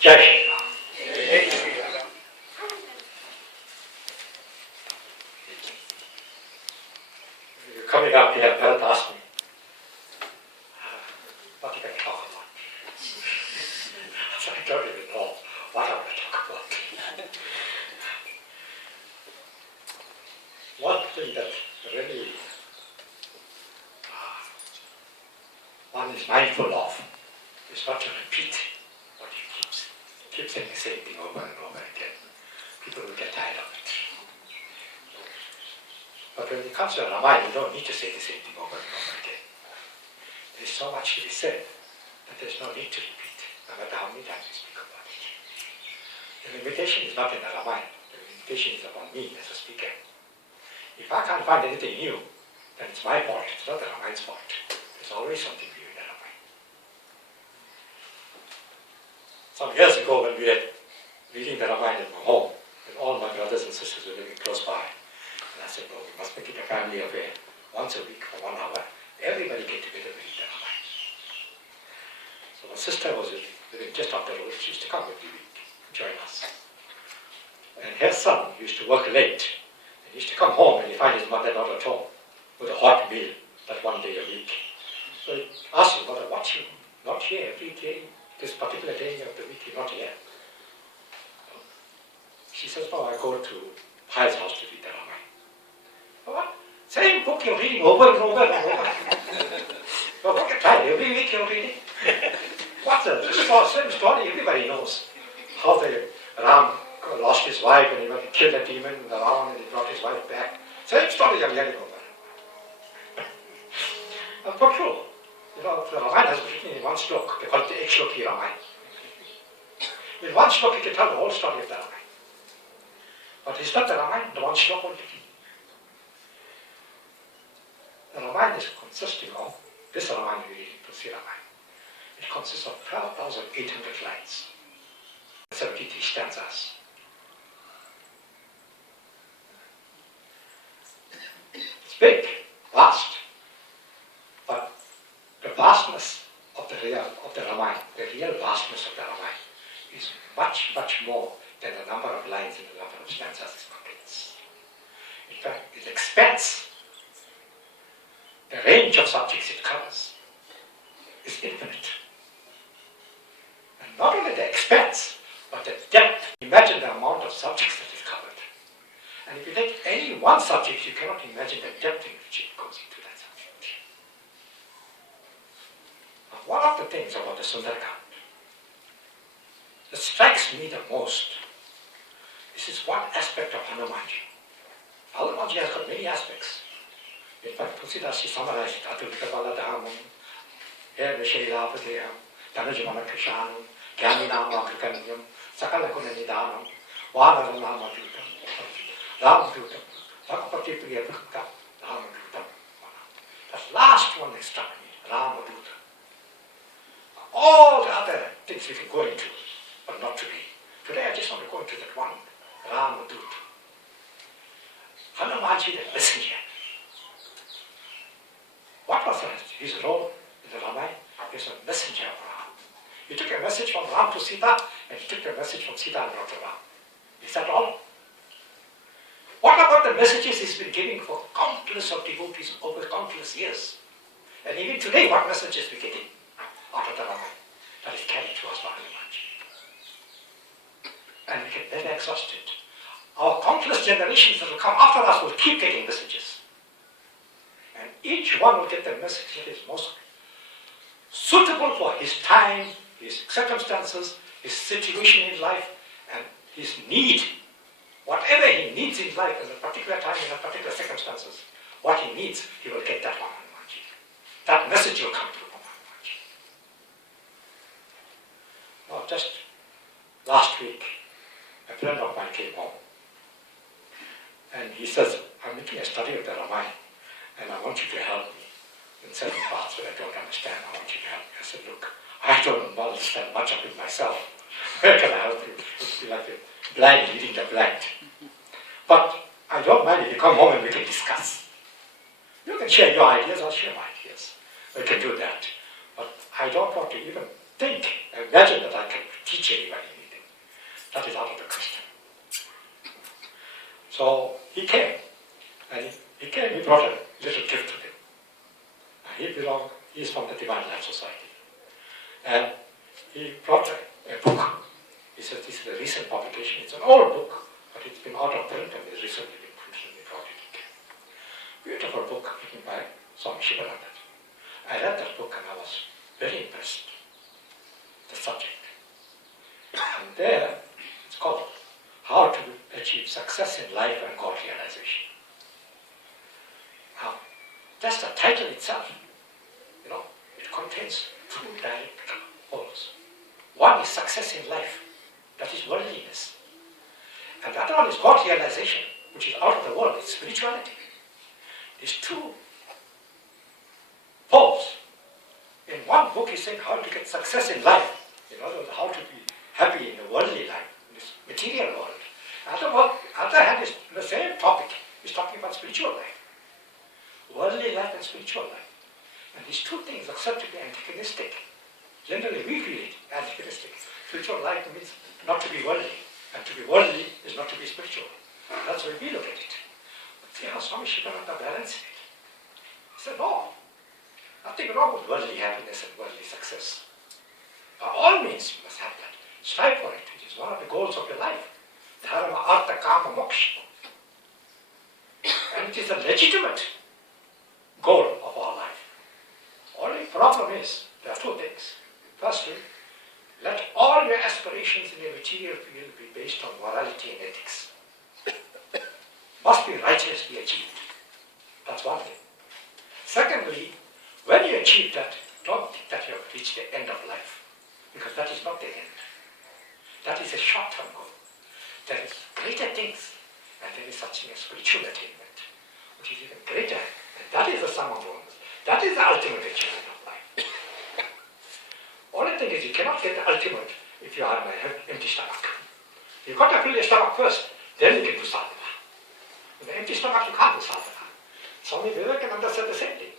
Jai. Coming up here, Bharat asked me, what did I talk about? So I don't even know what I want to talk about. One thing that really one is mindful of is not to repeat what he keeps saying the same thing over and over again. People will get tired of it. But when it comes to Ramayana, you don't need to say the same thing over and over again. There is so much to be said that there is no need to repeat, no matter how many times you speak about it. The limitation is not in the Ramayana, the limitation is upon me as a speaker. If I can't find anything new, then it's my fault, it's not the Ramayana's fault. There's always something new in the Ramayana. Some years ago when we were reading the Ramayana at my home, and all my brothers and sisters were living close by, and I said, well, we must make it a family affair. Once a week for 1 hour, everybody get together and read the Ramayana. So my sister was living just up the road. She used to come every week and join us. And her son used to work late. He used to come home and he find his mother not at home with a hot meal that one day a week. So he asked his mother, what's you not here every day? This particular day of the week you're not here. She says, no, I go to Bhai's house to read the Ramayana. What? Same book you're reading over and over and over. But what a time, every week you're reading. What's the same story everybody knows. How the Ram lost his wife and he went to kill a demon in the Ram and he brought his wife back. Same story I'm hearing over. But true. You know, the Ramayana has written in one slok. They call it the Ekshloki Ramayana. In one slok you can tell the whole story of the Ramayana. But it's not the Ramayana, the one slok only. The Ramayana is consisting of, this Ramayana we read, Tulsi Ramayana. It consists of 12,800 lines, 73 stanzas. It's big, vast, but the vastness of the Ramayana, the real vastness of the Ramayana is much, much more than the number of lines and the number of stanzas it contains. In fact, it expands. The range of subjects it covers is infinite. And not only the expanse, but the depth. Imagine the amount of subjects that is covered. And if you take any one subject, you cannot imagine the depth in which it goes into that subject. Now, one of the things about the Sundarkand that strikes me the most, this is one aspect of Hanumanji. Hanumanji has got many aspects. In fact, Tulsidas summarized it, Atulikavala Dharam, Vishayapateyam, Dhanajamana Krishanam, Gyaninama Krikanyam, Sakalakuna Nidanam, Vanaranama Dutam, Ramadutam, Rakapati Priya Bhakta, Ramadutam. The last one that struck me, Ramadutam. All the other things we can go into, but not today. Today I just want to go into that one, Ramadutam. Hanumanji, the messenger. What was his role in the Ramayana? He was a messenger of Ram. He took a message from Ram to Sita, and he took a message from Sita and brought to Ram. Is that all? What about the messages he's been giving for countless of devotees over countless years? And even today, what messages we're getting out of the Ramayana that is carried to us by Hanumanji? And we can never exhaust it. Our countless generations that will come after us will keep getting messages. And each one will get the message that is most suitable for his time, his circumstances, his situation in life, and his need. Whatever he needs in life at a particular time, in a particular circumstances, what he needs, he will get that from Hanumanji. That message will come through from Hanumanji. Now, just last week, a friend of mine came home. And he says, I'm making a study of the Ramayana. And I want you to help me in certain parts that I don't understand. I want you to help me. I said, look, I don't understand much of it myself. Where can I help you? It's like a blind leading the blind. But I don't mind if you come home and we can discuss. You can share your ideas, I'll share my ideas. We can do that. But I don't want to even think, imagine that I can teach anybody anything. That is out of the question. So he came, and he brought a little gift to him. He's from the Divine Life Society. And he brought a book. He said, this is a recent publication. It's an old book, but it's been out of print and it's recently been printed and he brought it again. Beautiful book written by Swami Shivananda. I read that book and I was very impressed with the subject. And there, it's called How to Achieve Success in Life and God Realization. Now, just the title itself, it contains two direct poles. One is success in life, that is worldliness. And the other one is God realization, which is out of the world, it's spirituality. These two poles. In one book he's saying how to get success in life, how to be happy in the worldly life, in this material world. Other hand is the same topic, he's talking about spiritual life. Worldly life and spiritual life. And these two things are said to be antagonistic. Generally we feel it antagonistic. Spiritual life means not to be worldly, and to be worldly is not to be spiritual. That's the way we look at it. But see how Swami Shivananda balanced it. He said, no, nothing wrong with worldly happiness and worldly success. By all means you must have that. Strive for it. It is one of the goals of your life. Dharma, artha, kama, moksha. And it is a legitimate goal of our life. Only problem is, there are two things. Firstly, let all your aspirations in the material field be based on morality and ethics. Must be righteously achieved. That's one thing. Secondly, when you achieve that, don't think that you have reached the end of life, because that is not the end. That is a short-term goal. There is greater things, and there is such thing as spiritual attainment, which is even greater, and that is the sum of bones. That is the ultimate achievement of life. Only thing is, you cannot get the ultimate if you are on an empty stomach. You've got to fill your stomach first, then you can do sadhana. With an empty stomach, you can't do sadhana. Swami Vivekananda said the same thing.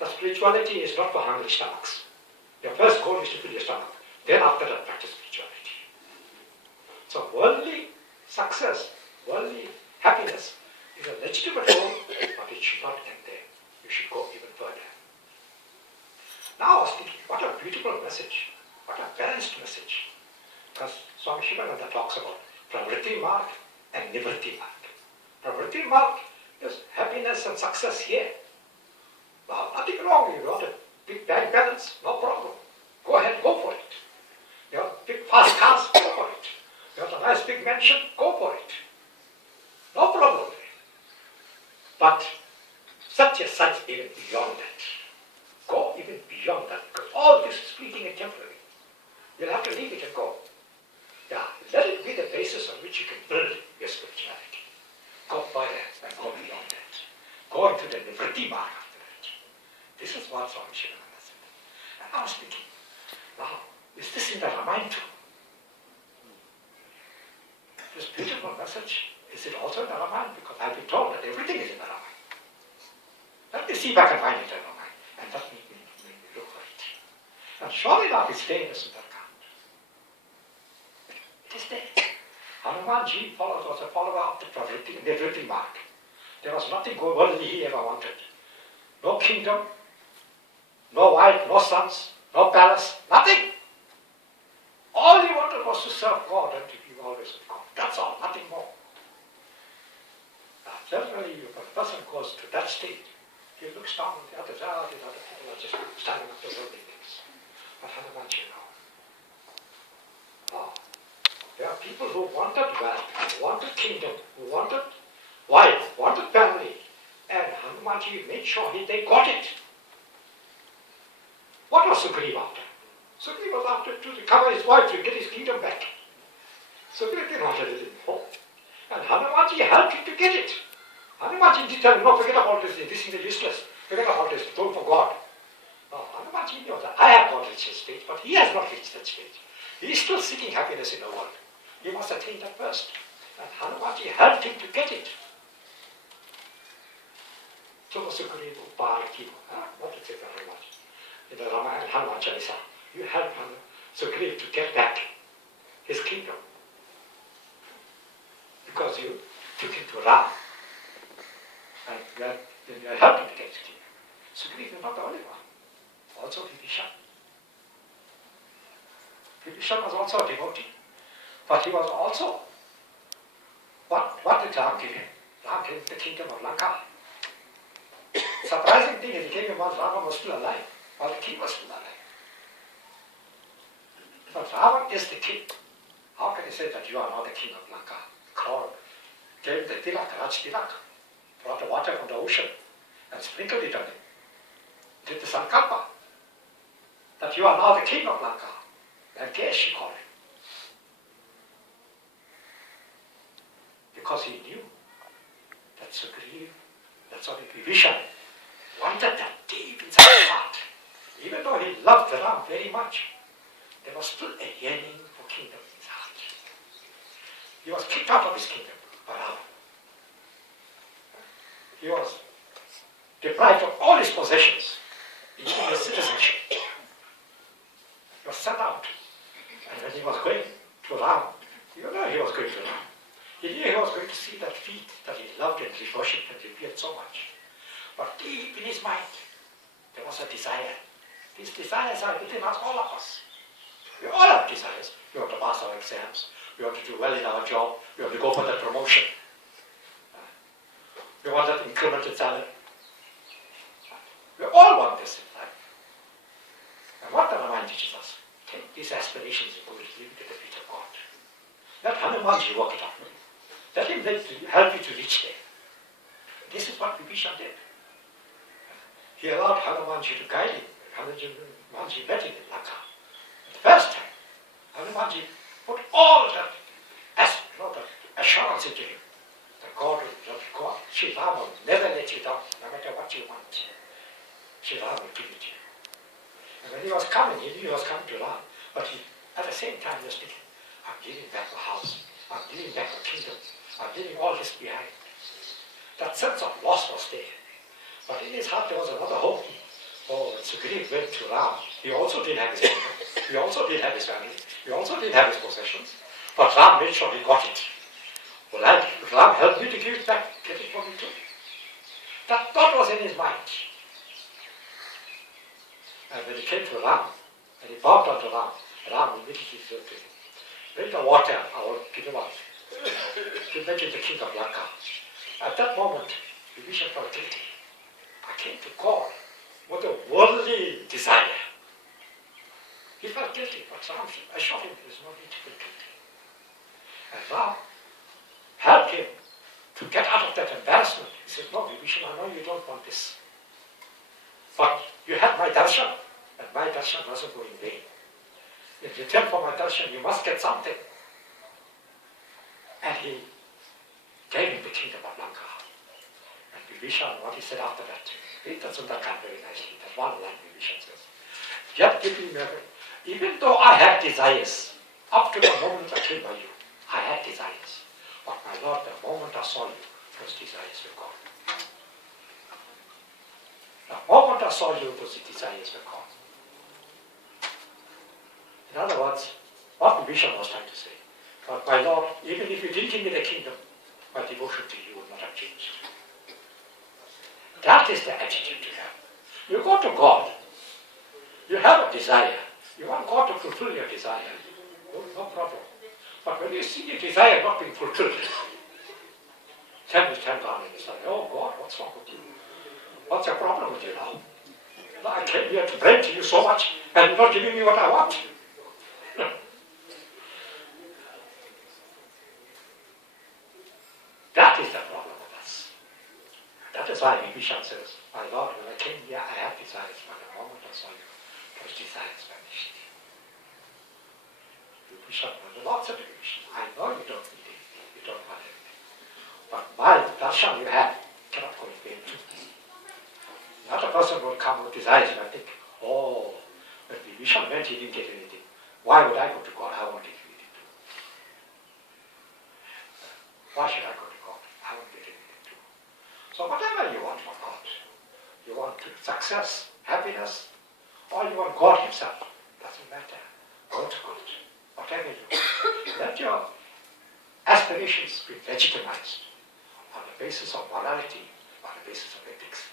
The spirituality is not for hungry stomachs. Your first goal is to fill your stomach. Then after that, practice spirituality. So worldly success, worldly happiness is a legitimate goal, but it should not end there. You should go even further. Now I was thinking, what a beautiful message. What a balanced message. Because Swami Shivananda talks about pravritti marg and nivritti marg. Pravritti marg is happiness and success here. Well, nothing wrong. You want a big bank balance, no problem. Go ahead, go for it. You want big fast cars, go for it. You want a nice big mansion, go for it. No problem. But set your sights even beyond that. Go even beyond that, because all this is fleeting and temporary. You'll have to leave it and go. Yeah, let it be the basis on which you can build your spirituality. Go further and go beyond that. Go into the nivritti marg after that. This is what Swami Shivananda said. And I was thinking, wow, is this in the Ramayana too? This beautiful message, is it also in the Ramayana? Because I've been told that everything is in the Ramayana. Let me see if I can find it in the Ramayana. And that made me look for it. And sure enough, it's there in the Sundarkand. It is there. Hanumanji was a follower of the pravritti and nivritti marg. There was nothing worldly he ever wanted. No kingdom, no wife, no sons, no palace, nothing. All he wanted was to serve God and to be always with God. That's all, nothing more. Now, generally, if a person goes to that state, he looks down at the others, these other people are just standing up to worldly things. But Hanumanji, no. Oh, there are people who wanted wealth, who wanted kingdom, who wanted wife, wanted family, and Hanumanji made sure they got it. What was Sugriva after? Sugriva was after to recover his wife, to get his kingdom back. Sugriva didn't want to live in home. And Hanumanji helped him to get it. Hanumanji did tell him, no, forget about this thing is useless. Forget about this, don't for God. No, Hanumanji knows that I have not reached that stage, but he has not reached that stage. He is still seeking happiness in the world. He must attain that first. And Hanumanji helped him to get it. So Sukriv Upalaki, what is it very much? In the Ramayan Mandalee, you help Sukriv to get back his kingdom. Because you took him to Ram. And you are helping to get his kingdom. Sukriv is not the only one. Also Vibhishan. Vibhishan was also a devotee. But he was also, what did Ram give him? Ram gave him the kingdom of Lanka. Surprising thing is he gave him while Rama was still alive, while the king was still alive. But Rama is the king. How can you say that you are not the king of Lanka? Crown gave the tilak, Raj tilak, brought the water from the ocean and sprinkled it on him. Did the sankalpa that you are now the king of Lanka. Lankesh, he called him. Because he knew that Sugriv, that's what Vibhishan wanted that deep inside his heart. Even though he loved Ram very much, there was still a yearning for kingdom in his heart. He was kicked out of his kingdom by Ram. He was deprived of all his possessions, including his citizenship. He was sent out. And when he was going to Ram, you know he was going to Ram. He knew he was going to see that feet that he loved and he worshipped and revered so much. But deep in his mind, there was a desire. These desires are within us, all of us. We all have desires. We want to pass our exams. We want to do well in our job. We want to go for that promotion. We want that incremental salary. We all want this in life. And what the Ramayana teaches us, take these aspirations and go and leave it at the feet of God. Let Hanumanji work it out. Let him help you to reach there. This is what Vibhishan did. He allowed Hanumanji to guide him. Hanumanji met him in Lanka. The first time, Hanumanji put all that, the assurance into him. That God will, Sri Rama will never let you down, no matter what you want. Sri Rama will give it to you. And when he was coming, he knew he was coming to Ram. But he, at the same time, he was thinking, I'm giving back the house. I'm giving back the kingdom. I'm leaving all this behind. That sense of loss was there. But in his heart there was another hope. Oh, when Sugriv went to Ram, he also didn't have his kingdom. He also didn't have his family. He also didn't have his possessions. But Ram made sure he got it. Well, Ram helped me to give it back. Get it for me too. That thought was in his mind. And when he came to Ram, and he bowed down to Ram, Ram immediately said to him, bring the water, I will give him up. To make him the king of Lanka. At that moment, Vibhishan felt guilty. I came to God with a worldly desire. He felt guilty, but Ram assured him there is no need to feel guilty. And Ram helped him to get out of that embarrassment. He said, no, Vibhishan, I know you don't want this. But you had my darshan, and my darshan doesn't go in vain. In return for my darshan, you must get something. And he gave him the kingdom of Lanka. And Vibhishan, what he said after that, read the Sundarkand very nicely. That one line Vibhishan says, yet even though I had desires, up to the moment I came by you, I had desires. But my Lord, the moment I saw you, those desires were gone. The moment I saw you, those desires were gone. In other words, what Vibhishan was trying to say, but my Lord, even if you didn't give me the kingdom, my devotion to you would not have changed. That is the attitude you have. You go to God, you have a desire, you want God to fulfill your desire, no problem. But when you see your desire not being fulfilled, then you turn down and you say, oh God, what's wrong with you? What's your problem with you now? I came here to pray to you so much, and you're not giving me what I want. That is the problem with us. That is why Vibhishan says, my Lord, when I came here, I had desires, but the moment I saw you, those desires vanished. Vibhishan, the Lord said to Vibhishan, I know you don't need anything, you don't want anything. But my darshan you have cannot go in vain too. Not a person will come with desires and I think, oh, when Vibhishan went, he didn't get anything. Why would I go to God? I won't get anything too. Why should I go to God? I won't get anything too. So whatever you want from God, success, happiness, or you want God himself. Doesn't matter. Go to God. Whatever you want. Let your aspirations be legitimized on the basis of morality, on the basis of ethics.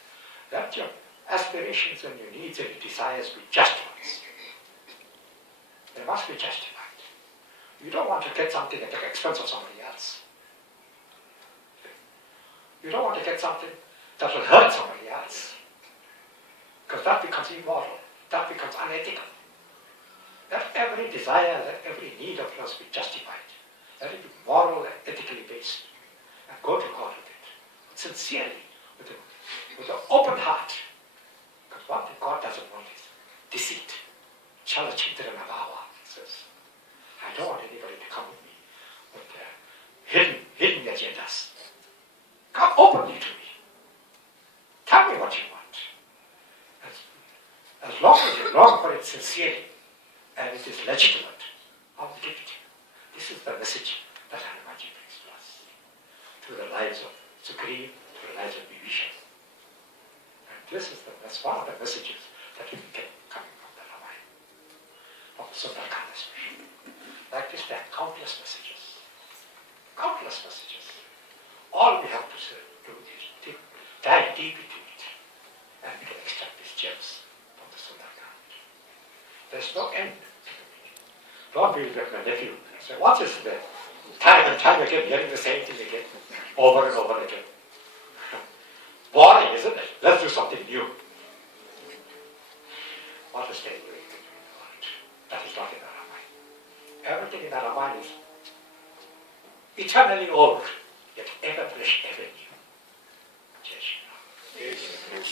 Let your aspirations and your needs and your desires be just ones. They must be justified. You don't want to get something at the expense of somebody else. You don't want to get something that will hurt somebody else. Because that becomes immoral. That becomes unethical. Let every desire, let every need of yours be justified. Let it be moral and ethically based. And go to God with it. Sincerely, with an open heart. Because one thing God doesn't want is deceit. Chalachintara Nabhava, it says. I don't want anybody to come with me with hidden agendas. Come openly to me. Tell me what you want. As long as you long for it sincerely and it is legitimate, I will give it to you. This is the message that Hanumanji brings to us. To the lives of Sugriva, to the lives of Vibhishan. And that's one of the messages that we get coming from the Ramayana, from Sundarkand especially. Like this, there are countless messages. Countless messages. All we have to do is dive deep into it, and we can extract these gems from the Sundarkand. There's no end to the meaning. Don't be like my nephew and say, what is the time and time again, hearing the same thing again, over and over again. Boring, isn't it? Let's do something new. What is there doing in the world? That is not in the Ramayana. Everything in the Ramayana is eternally old, yet ever fresh, ever new. Jai Shri Ram.